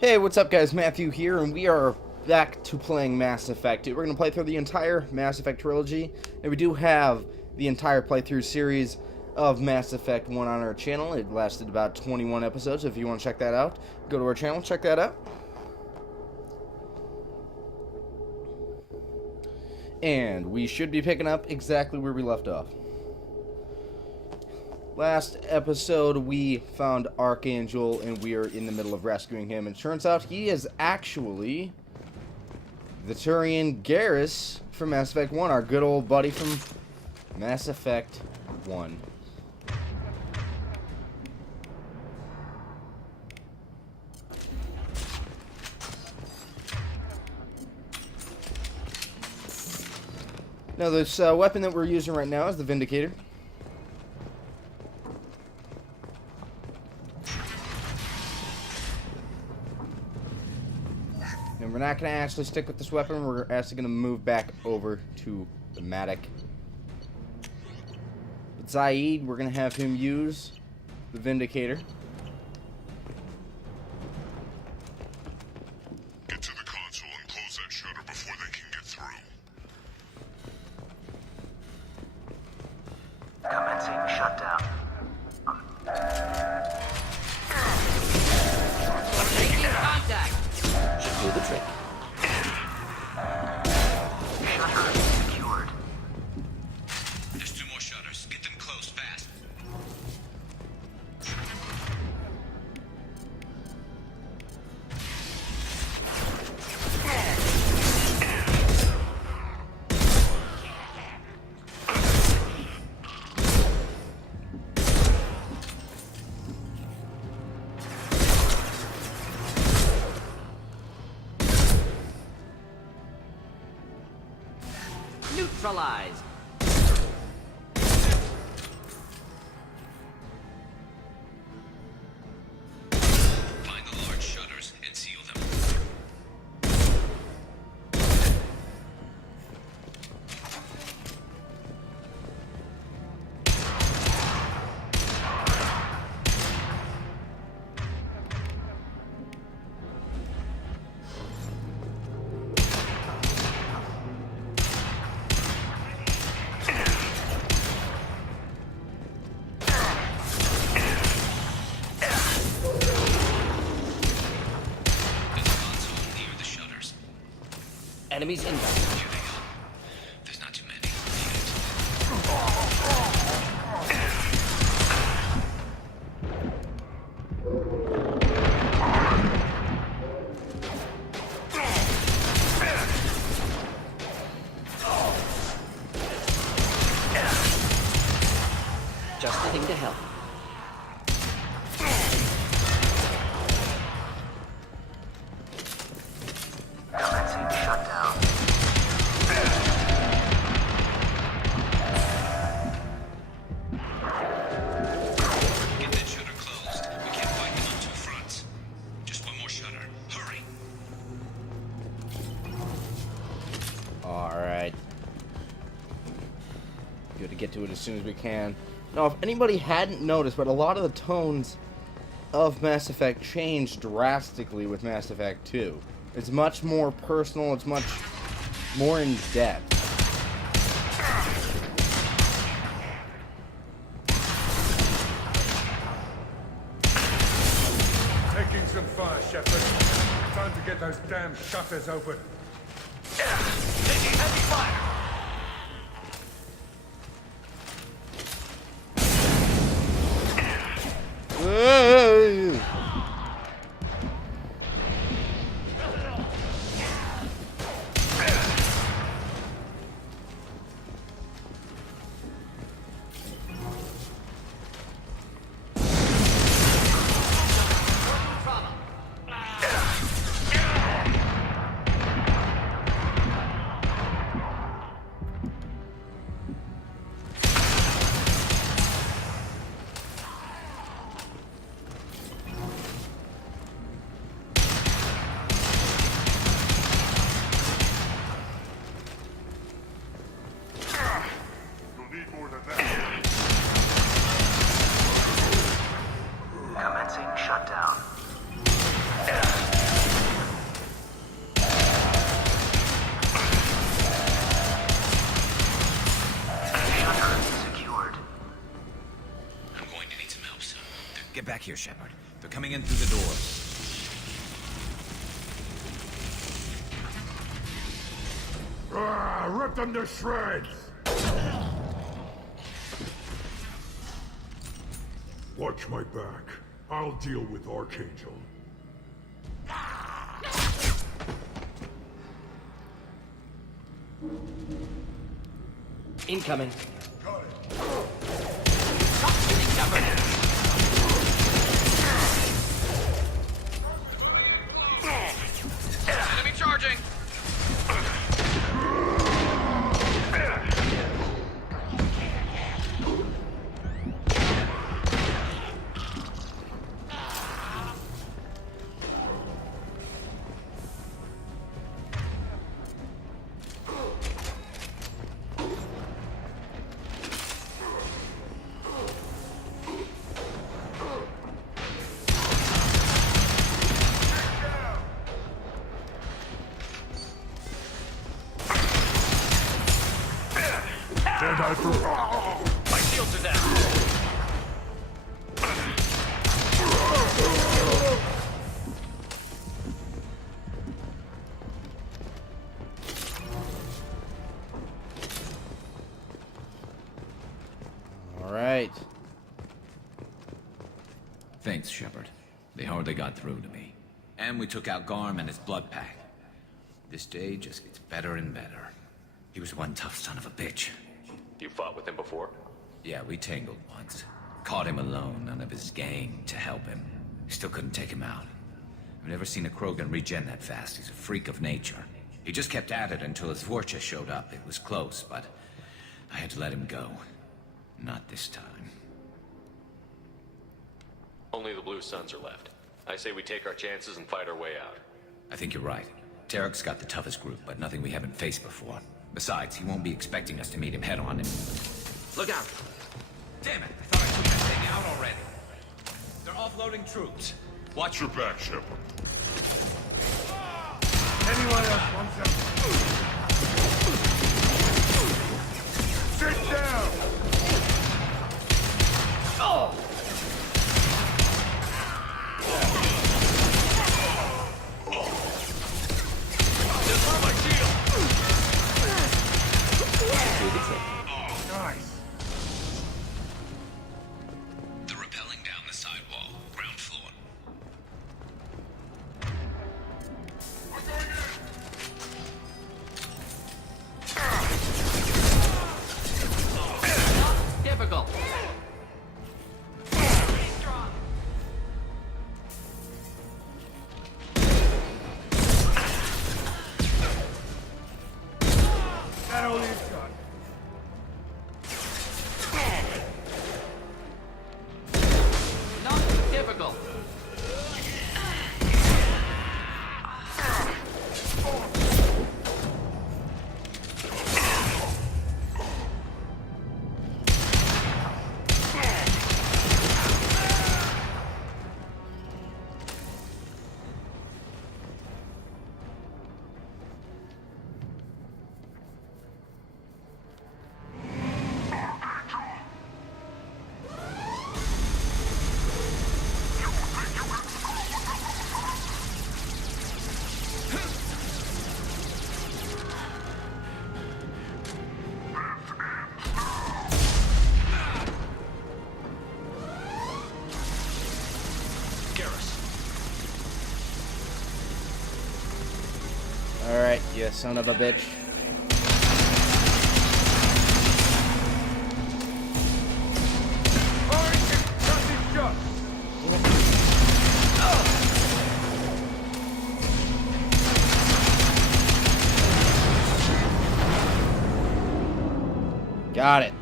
Hey, what's up guys? Matthew here, and we are back to playing Mass Effect 2. We're going to play through the entire Mass Effect trilogy, and we do have the entire playthrough series of Mass Effect 1 on our channel. It lasted about 21 episodes. If you want to check that out, go to our channel, check that out. And we should be picking up exactly where we left off. Last episode, we found Archangel, and we are in the middle of rescuing him. And turns out he is actually the Turian Garrus from Mass Effect 1, our good old buddy from Mass Effect 1. Now, this weapon that we're using right now is the Vindicator. And we're not going to actually stick with this weapon. We're actually going to move back over to the Matic. But Zaid, we're going to have him use the Vindicator. Get to the console and close that shutter before they can get through. Commencing shutdown. Making contact. Should do the trick. Shutter secured. There's two more shutters. Get them closed fast. Neutralized. Find the large shutters and seal them. There's a console near the shutters. Enemies inbound. Here they go. There's not too many. Just the thing to help. Commencing shutdown. Get that shutter closed. We can't fight them on two fronts. Just one more shutter. Hurry. Alright. Good to get to it as soon as we can. Now, if anybody hadn't noticed, but a lot of the tones of Mass Effect changed drastically with Mass Effect 2. It's much more personal, it's much more in-depth. Taking some fire, Shepard. Time to get those damn shutters open. Taking heavy fire. shutdown. here, Shepard. They're coming in through the door. Rip them to shreds! Watch my back. I'll deal with Archangel. Incoming. Got it. Enemy charging! My shields are down. All right. Thanks, Shepard. They hardly got through to me. And we took out Garm and his blood pack. This day just gets better and better. He was one tough son of a bitch. You fought with him before? Yeah, we tangled once. Caught him alone, none of his gang to help him. Still couldn't take him out. I've never seen a Krogan regen that fast. He's a freak of nature. He just kept at it until his Vorcha showed up. It was close, but I had to let him go. Not this time. Only the Blue Suns are left. I say we take our chances and fight our way out. I think you're right. Tarak's got the toughest group, but nothing we haven't faced before. Besides, he won't be expecting us to meet him head-on. Look out. Damn it! I thought I took that thing out already. They're offloading troops. Watch your back, Shepard. Anyone else wants them? Sit down! Oh! Nice. They're rappelling down the sidewall, ground floor. Difficult. That all you've got. Not difficult. All right, you son of a bitch. Got it.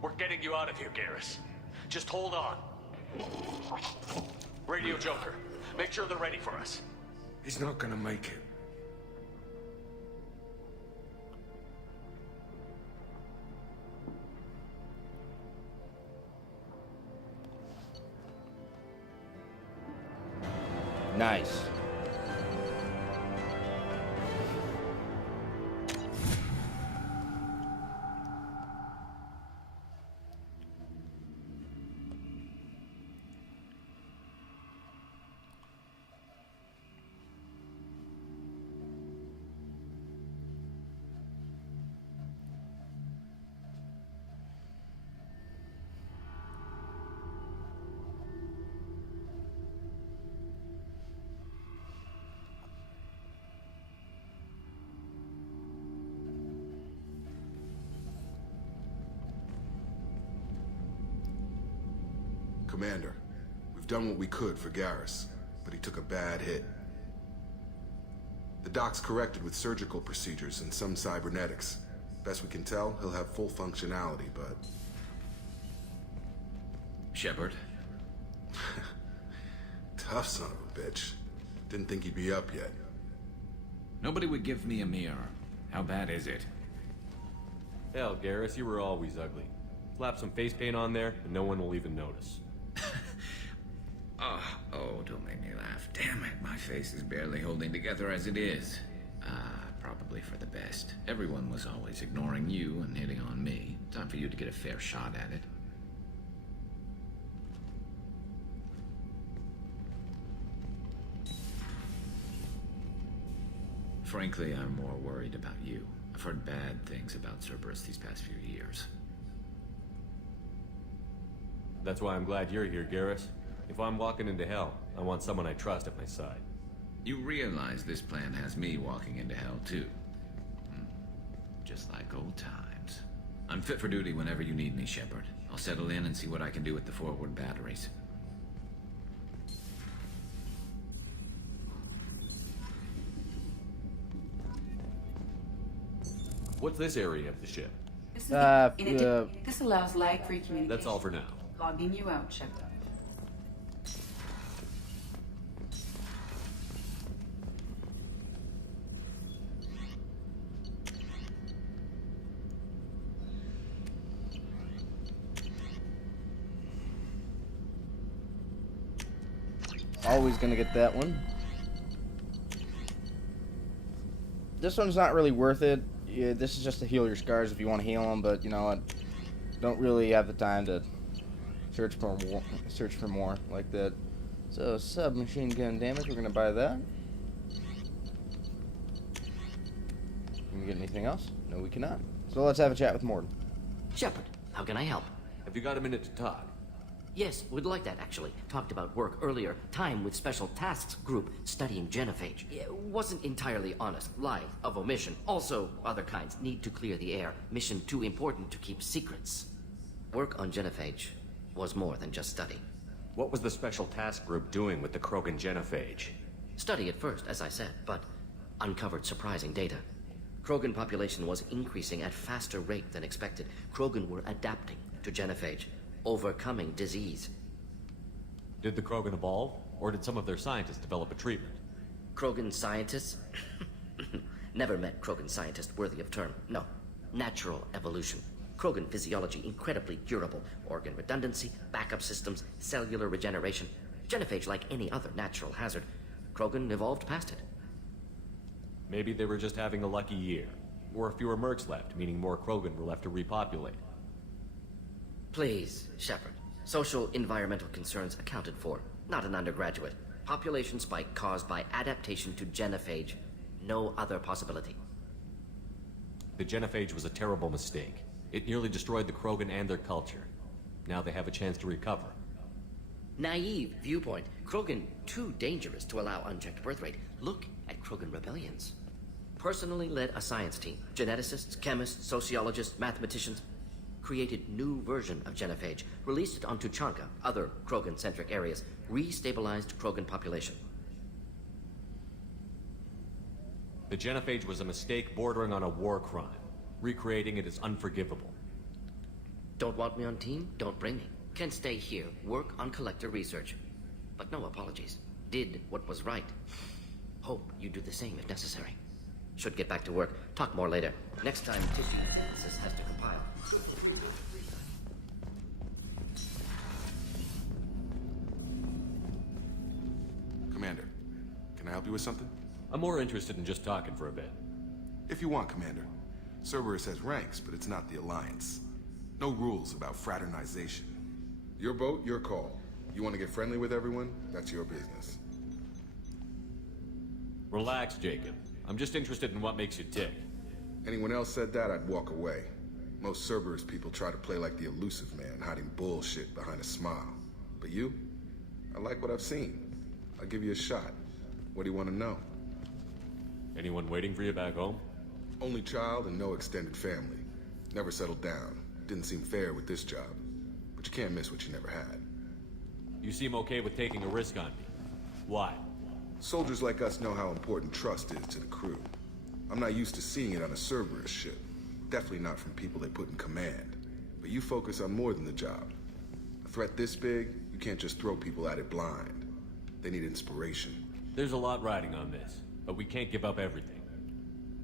We're getting you out of here, Garrus. Just hold on. Radio Joker, make sure they're ready for us. He's not gonna make it. Nice. Commander, we've done what we could for Garrus, but he took a bad hit. The doc's corrected with surgical procedures and some cybernetics. Best we can tell, he'll have full functionality, but... Shepard? Tough son of a bitch. Didn't think he'd be up yet. Nobody would give me a mirror. How bad is it? Hell, Garrus, you were always ugly. Slap some face paint on there, and no one will even notice. Oh, don't make me laugh. Damn it, my face is barely holding together as it is. Probably for the best. Everyone was always ignoring you and hitting on me. Time for you to get a fair shot at it. Frankly, I'm more worried about you. I've heard bad things about Cerberus these past few years. That's why I'm glad you're here, Garrus. If I'm walking into hell, I want someone I trust at my side. You realize this plan has me walking into hell, too. Just like old times. I'm fit for duty whenever you need me, Shepard. I'll settle in and see what I can do with the forward batteries. What's this area of the ship? This allows lag-free communication. That's all for now. Logging you out, Shepard. Always gonna get that one. This one's not really worth it. Yeah, this is just to heal your scars if you want to heal them, but you know what? Don't really have the time to search for more like that. So submachine gun damage, we're gonna buy that. Can we get anything else? No, we cannot. So let's have a chat with Morden. Shepard, how can I help? Have you got a minute to talk? Yes, would like that, actually. Talked about work earlier. Time with Special Tasks Group studying genophage. It wasn't entirely honest. Lie of omission. Also, other kinds need to clear the air. Mission too important to keep secrets. Work on genophage was more than just study. What was the Special Task Group doing with the Krogan genophage? Study at first, as I said, but uncovered surprising data. Krogan population was increasing at faster rate than expected. Krogan were adapting to genophage, overcoming disease. Did the Krogan evolve, or did some of their scientists develop a treatment? Krogan scientists? Never met Krogan scientist worthy of term. No. Natural evolution. Krogan physiology incredibly durable. Organ redundancy, backup systems, cellular regeneration. Genophage like any other natural hazard. Krogan evolved past it. Maybe they were just having a lucky year. Or fewer mercs left, meaning more Krogan were left to repopulate. Please, Shepard. Social environmental concerns accounted for. Not an undergraduate. Population spike caused by adaptation to genophage. No other possibility. The genophage was a terrible mistake. It nearly destroyed the Krogan and their culture. Now they have a chance to recover. Naive viewpoint. Krogan too dangerous to allow unchecked birth rate. Look at Krogan rebellions. Personally led a science team. Geneticists, chemists, sociologists, mathematicians. Created new version of genophage, released it on Tuchanka, other Krogan-centric areas, restabilized Krogan population. The genophage was a mistake bordering on a war crime. Recreating it is unforgivable. Don't want me on team? Don't bring me. Can stay here, work on collector research. But no apologies. Did what was right. Hope you do the same if necessary. Should get back to work. Talk more later. Next time, tissue synthesis has to compile. Commander, I help you with something? I'm more interested in just talking for a bit. If you want, Commander. Cerberus has ranks, but it's not the Alliance. No rules about fraternization. Your boat, your call. You want to get friendly with everyone? That's your business. Relax, Jacob. I'm just interested in what makes you tick. Anyone else said that, I'd walk away. Most Cerberus people try to play like the elusive man, hiding bullshit behind a smile. But you? I like what I've seen. I'll give you a shot. What do you want to know? Anyone waiting for you back home? Only child and no extended family. Never settled down. Didn't seem fair with this job. But you can't miss what you never had. You seem okay with taking a risk on me. Why? Soldiers like us know how important trust is to the crew. I'm not used to seeing it on a Cerberus ship. Definitely not from people they put in command. But you focus on more than the job. A threat this big, you can't just throw people at it blind. They need inspiration. There's a lot riding on this, but we can't give up everything.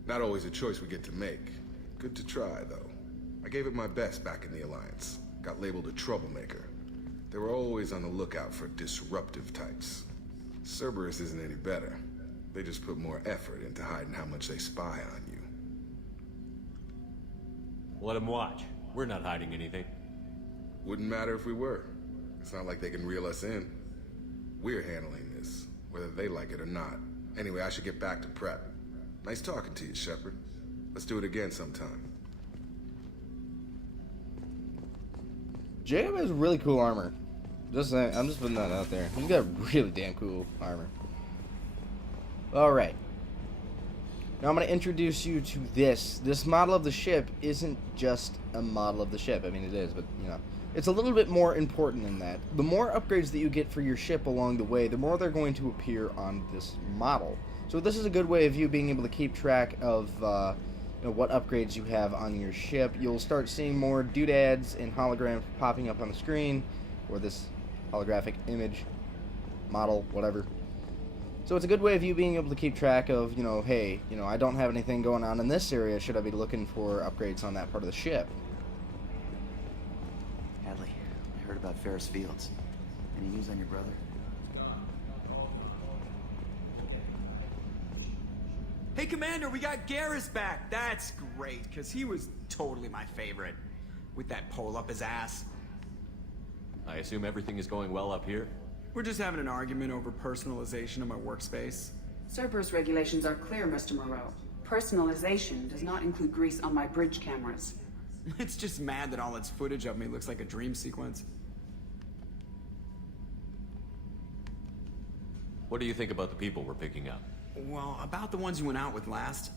Not always a choice we get to make. Good to try, though. I gave it my best back in the Alliance. Got labeled a troublemaker. They were always on the lookout for disruptive types. Cerberus isn't any better. They just put more effort into hiding how much they spy on you. Let them watch. We're not hiding anything. Wouldn't matter if we were. It's not like they can reel us in. We're handling this, whether they like it or not. Anyway, I should get back to prep. Nice talking to you, Shepard. Let's do it again sometime. Jacob has really cool armor. Just saying, I'm just putting that out there. He's got really damn cool armor. Alright. Now I'm going to introduce you to this. This model of the ship isn't just a model of the ship. I mean, it is, but, you know, it's a little bit more important than that. The more upgrades that you get for your ship along the way, the more they're going to appear on this model. So this is a good way of you being able to keep track of you know, what upgrades you have on your ship. You'll start seeing more doodads and holograms popping up on the screen, or this holographic image, model, whatever. So it's a good way of you being able to keep track of, you know, hey, you know, I don't have anything going on in this area. Should I be looking for upgrades on that part of the ship? Hadley, I heard about Ferris Fields. Any news on your brother? Hey, Commander, we got Garrus back. That's great, because he was totally my favorite. With that pole up his ass. I assume everything is going well up here? We're just having an argument over personalization of my workspace. Cerberus regulations are clear, Mr. Moreau. Personalization does not include grease on my bridge cameras. It's just mad that all its footage of me looks like a dream sequence. What do you think about the people we're picking up? Well, about the ones you went out with last.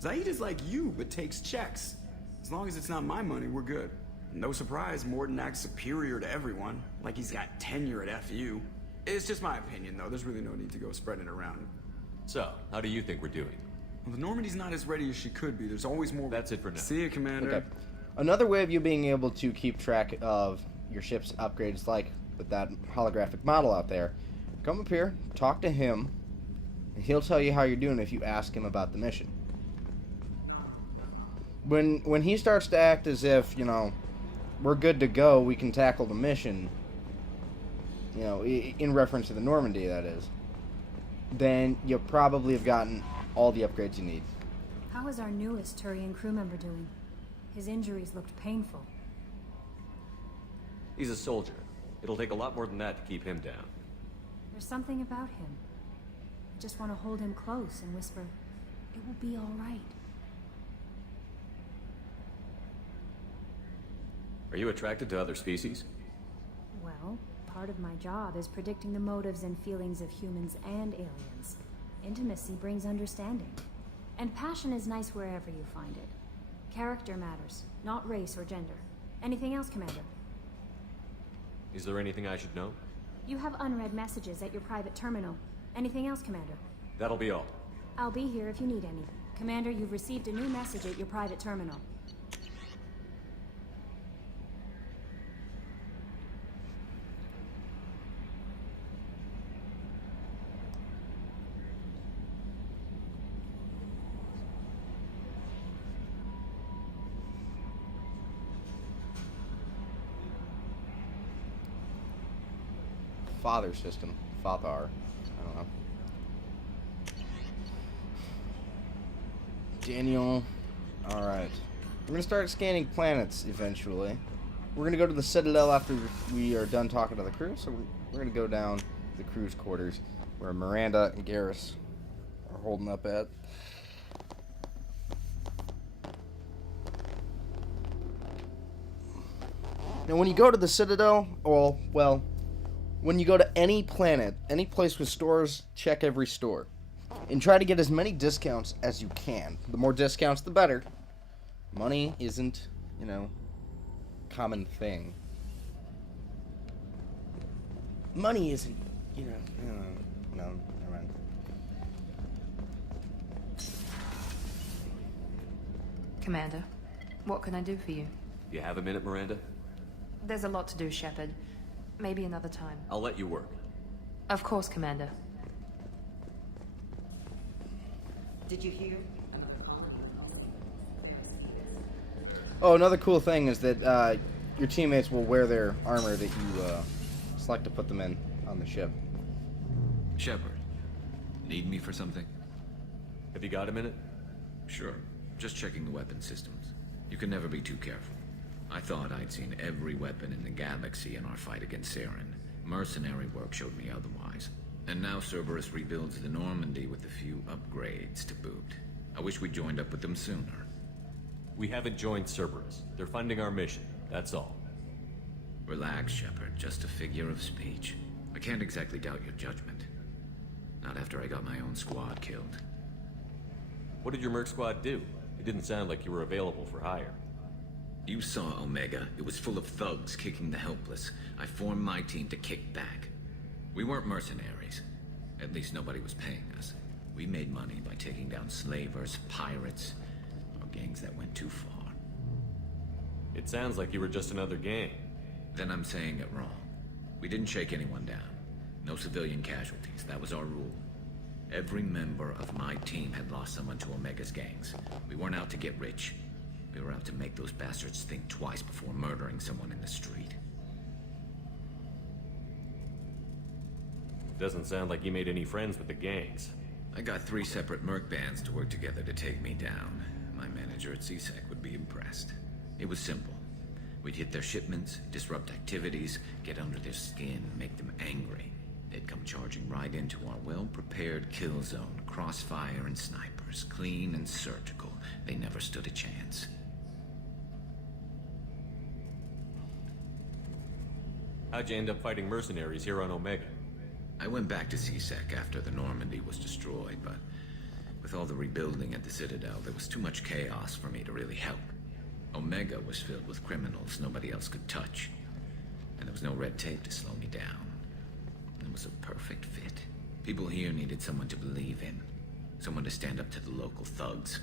Zaid is like you, but takes checks. As long as it's not my money, we're good. No surprise, Morden acts superior to everyone, like he's got tenure at FU. It's just my opinion, though. There's really no need to go spreading it around. So, how do you think we're doing? Well, the Normandy's not as ready as she could be. There's always more... That's it for now. See you, Commander. Okay. Another way of you being able to keep track of your ship's upgrades, like with that holographic model out there, come up here, talk to him, and he'll tell you how you're doing if you ask him about the mission. When he starts to act as if, you know, we're good to go, we can tackle the mission, you know, in reference to the Normandy, that is, then you probably have gotten all the upgrades you need. How is our newest Turian crew member doing? His injuries looked painful. He's a soldier. It'll take a lot more than that to keep him down. There's something about him. I just want to hold him close and whisper, it will be all right. Are you attracted to other species? Well, part of my job is predicting the motives and feelings of humans and aliens. Intimacy brings understanding. And passion is nice wherever you find it. Character matters, not race or gender. Anything else, Commander? Is there anything I should know? You have unread messages at your private terminal. Anything else, Commander? That'll be all. I'll be here if you need any. Commander, you've received a new message at your private terminal. Father system. Fathar. I don't know. Daniel. Alright. We're gonna start scanning planets eventually. We're gonna go to the Citadel after we are done talking to the crew, so we're gonna go down to the crew's quarters where Miranda and Garrus are holding up at. Now when you go to the Citadel, well, when you go to any planet, any place with stores, check every store. And try to get as many discounts as you can. The more discounts, the better. Money isn't, common thing. Money isn't, no, never mind. Commander, what can I do for you? You have a minute, Miranda? There's a lot to do, Shepard. Maybe another time. I'll let you work. Of course, Commander. Did you hear? Oh, another cool thing is that your teammates will wear their armor that you select to put them in on the ship. Shepard, need me for something? Have you got a minute? Sure. Just checking the weapon systems. You can never be too careful. I thought I'd seen every weapon in the galaxy in our fight against Saren. Mercenary work showed me otherwise. And now Cerberus rebuilds the Normandy with a few upgrades to boot. I wish we'd joined up with them sooner. We haven't joined Cerberus. They're funding our mission, that's all. Relax, Shepard. Just a figure of speech. I can't exactly doubt your judgment. Not after I got my own squad killed. What did your Merc squad do? It didn't sound like you were available for hire. You saw Omega. It was full of thugs kicking the helpless. I formed my team to kick back. We weren't mercenaries. At least nobody was paying us. We made money by taking down slavers, pirates, or gangs that went too far. It sounds like you were just another gang. Then I'm saying it wrong. We didn't shake anyone down. No civilian casualties. That was our rule. Every member of my team had lost someone to Omega's gangs. We weren't out to get rich. We were out to make those bastards think twice before murdering someone in the street. Doesn't sound like you made any friends with the gangs. I got 3 separate Merc bands to work together to take me down. My manager at CSEC would be impressed. It was simple. We'd hit their shipments, disrupt activities, get under their skin, make them angry. They'd come charging right into our well-prepared kill zone, crossfire and snipers, clean and surgical. They never stood a chance. How'd you end up fighting mercenaries here on Omega? I went back to CSEC after the Normandy was destroyed, but with all the rebuilding at the Citadel, there was too much chaos for me to really help. Omega was filled with criminals nobody else could touch, and there was no red tape to slow me down. It was a perfect fit. People here needed someone to believe in, someone to stand up to the local thugs.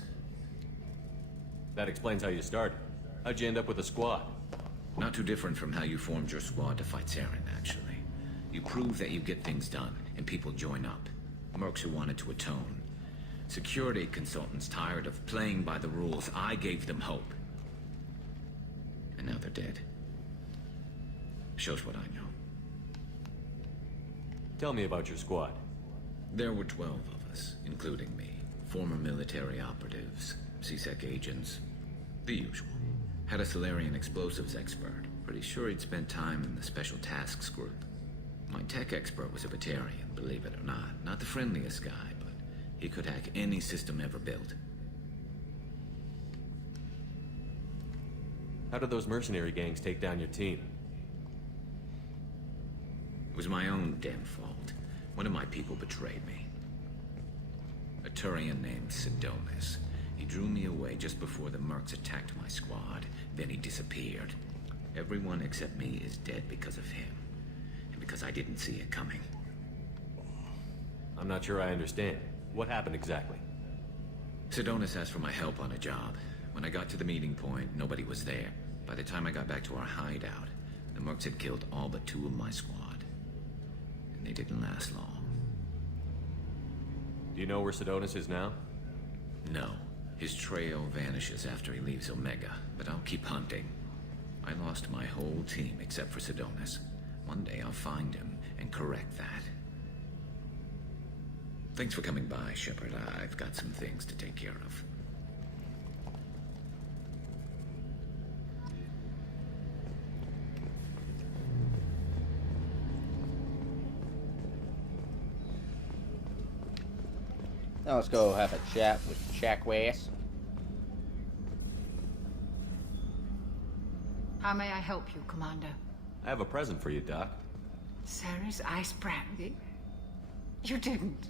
That explains how you started. How'd you end up with a squad? Not too different from how you formed your squad to fight Saren, actually. You prove that you get things done, and people join up. Mercs who wanted to atone. Security consultants tired of playing by the rules. I gave them hope. And now they're dead. Shows what I know. Tell me about your squad. There were 12 of us, including me. Former military operatives, CSEC agents, the usual. Had a Solarian explosives expert. Pretty sure he'd spent time in the Special Tasks group. My tech expert was a Batarian, believe it or not. Not the friendliest guy, but he could hack any system ever built. How did those mercenary gangs take down your team? It was my own damn fault. One of my people betrayed me. A Turian named Sidonis. He drew me away just before the Mercs attacked my squad. Then he disappeared. Everyone except me is dead because of him. And because I didn't see it coming. I'm not sure I understand. What happened exactly? Sidonis asked for my help on a job. When I got to the meeting point, nobody was there. By the time I got back to our hideout, the Mercs had killed all but 2 of my squad. And they didn't last long. Do you know where Sidonis is now? No. His trail vanishes after he leaves Omega, but I'll keep hunting. I lost my whole team except for Sidonis. One day I'll find him and correct that. Thanks for coming by, Shepard. I've got some things to take care of. Now let's go have a chat with Chakwas. How may I help you, Commander? I have a present for you, Doc. Sarah's ice brandy? You didn't.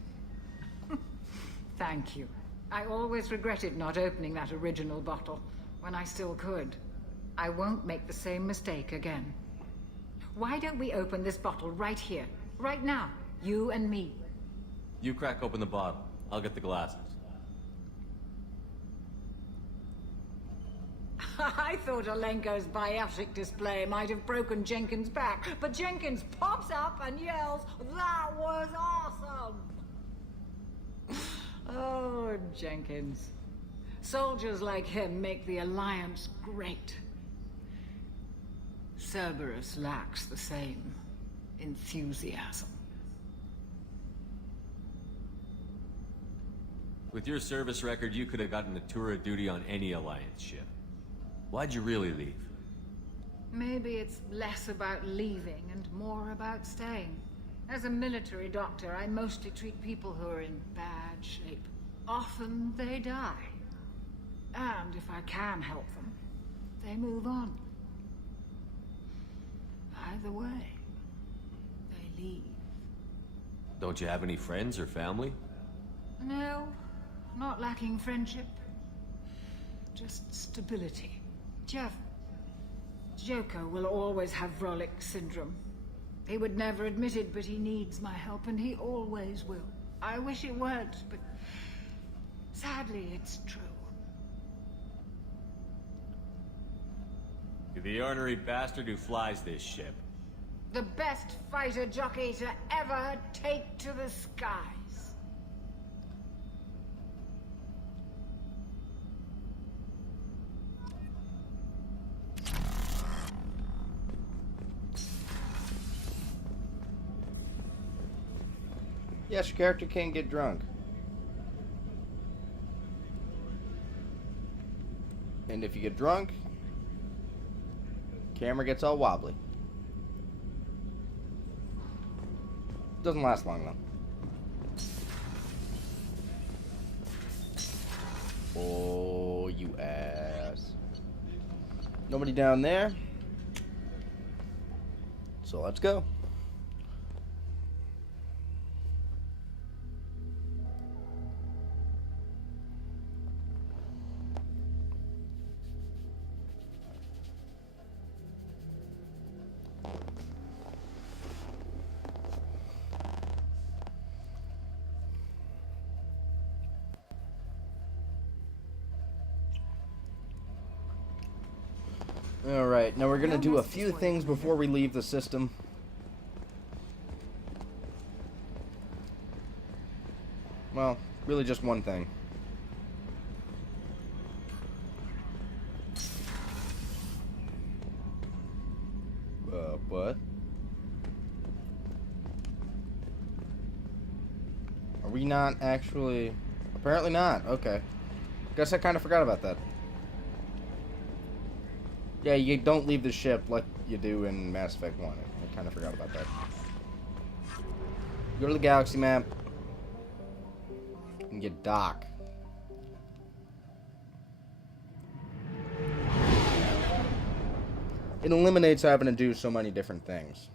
Thank you. I always regretted not opening that original bottle when I still could. I won't make the same mistake again. Why don't we open this bottle right here, right now, you and me? You crack open the bottle. I'll get the glasses. I thought Alenko's biotic display might have broken Jenkins' back, but Jenkins pops up and yells, "That was awesome!" Oh, Jenkins. Soldiers like him make the Alliance great. Cerberus lacks the same enthusiasm. With your service record, you could have gotten a tour of duty on any Alliance ship. Why'd you really leave? Maybe it's less about leaving and more about staying. As a military doctor, I mostly treat people who are in bad shape. Often they die. And if I can help them, they move on. Either way, they leave. Don't you have any friends or family? No, not lacking friendship. Just stability. Joko will always have Vrolic syndrome. He would never admit it, but he needs my help, and he always will. I wish it weren't, but sadly, it's true. You're the ornery bastard who flies this ship. The best fighter jockey to ever take to the skies. Yes, your character can get drunk. And if you get drunk, camera gets all wobbly. Doesn't last long though. Oh, you ass. Nobody down there. So let's go. Alright, now we're gonna do a few things before we leave the system. Well, really just one thing. What? Are we not actually... Apparently not, okay. Guess I kind of forgot about that. Yeah, you don't leave the ship like you do in Mass Effect 1. I kind of forgot about that. Go to the galaxy map. And get Doc. It eliminates having to do so many different things.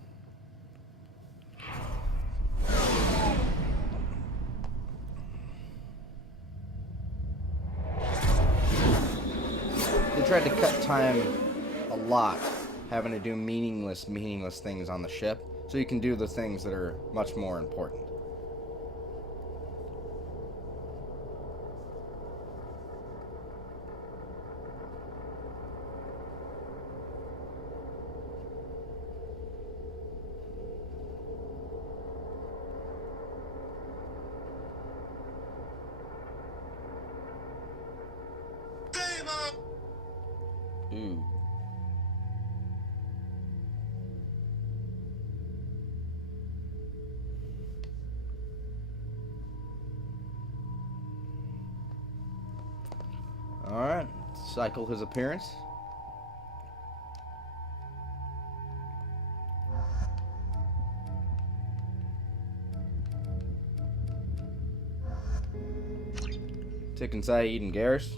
They tried to cut time a lot, having to do meaningless things on the ship, so you can do the things that are much more important. Ooh. Alright, cycle his appearance. Taking Saeed and Garrus.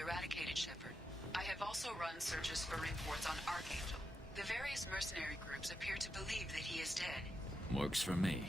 Eradicated, Shepard. I have also run searches for reports on Archangel. The various mercenary groups appear to believe that he is dead. Works for me.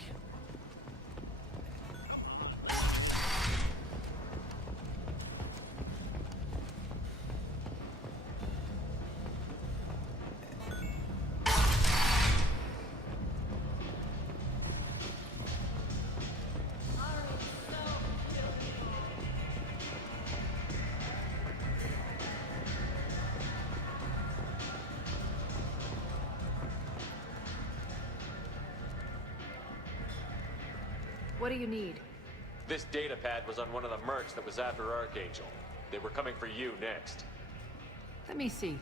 What do you need? This data pad was on one of the Mercs that was after Archangel. They were coming for you next. Let me see.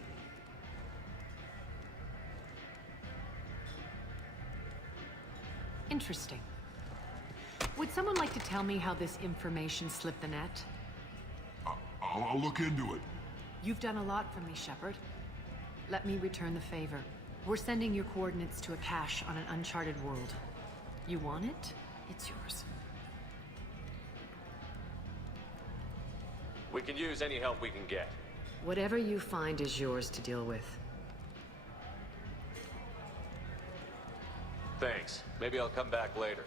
Interesting. Would someone like to tell me how this information slipped the net? I'll look into it. You've done a lot for me, Shepard. Let me return the favor. We're sending your coordinates to a cache on an uncharted world. You want it? It's yours. We can use any help we can get. Whatever you find is yours to deal with. Thanks. Maybe I'll come back later.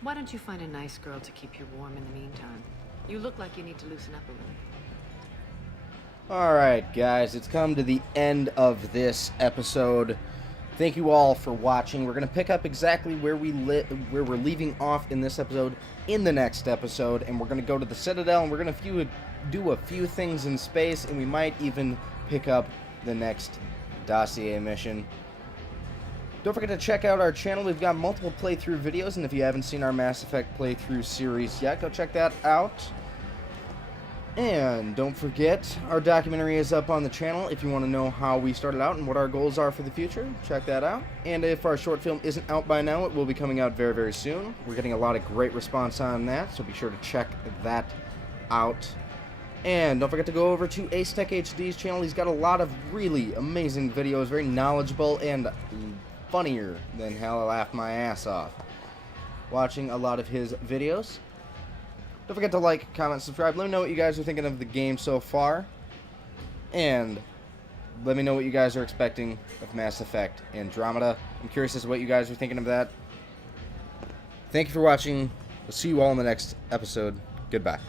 Why don't you find a nice girl to keep you warm in the meantime? You look like you need to loosen up a little. Alright, guys, it's come to the end of this episode. Thank you all for watching. We're going to pick up exactly where we're leaving off in this episode in the next episode, and we're going to go to the Citadel, and we're going to do a few things in space, and we might even pick up the next dossier mission. Don't forget to check out our channel. We've got multiple playthrough videos, and if you haven't seen our Mass Effect playthrough series yet, go check that out. And don't forget, our documentary is up on the channel. If you want to know how we started out and what our goals are for the future, check that out. And if our short film isn't out by now, it will be coming out very, very soon. We're getting a lot of great response on that, so be sure to check that out. And don't forget to go over to Ace Tech HD's channel. He's got a lot of really amazing videos, very knowledgeable and funnier than hell. I laughed my ass off watching a lot of his videos. Don't forget to like, comment, subscribe. Let me know what you guys are thinking of the game so far. And let me know what you guys are expecting of Mass Effect Andromeda. I'm curious as to what you guys are thinking of that. Thank you for watching. We'll see you all in the next episode. Goodbye.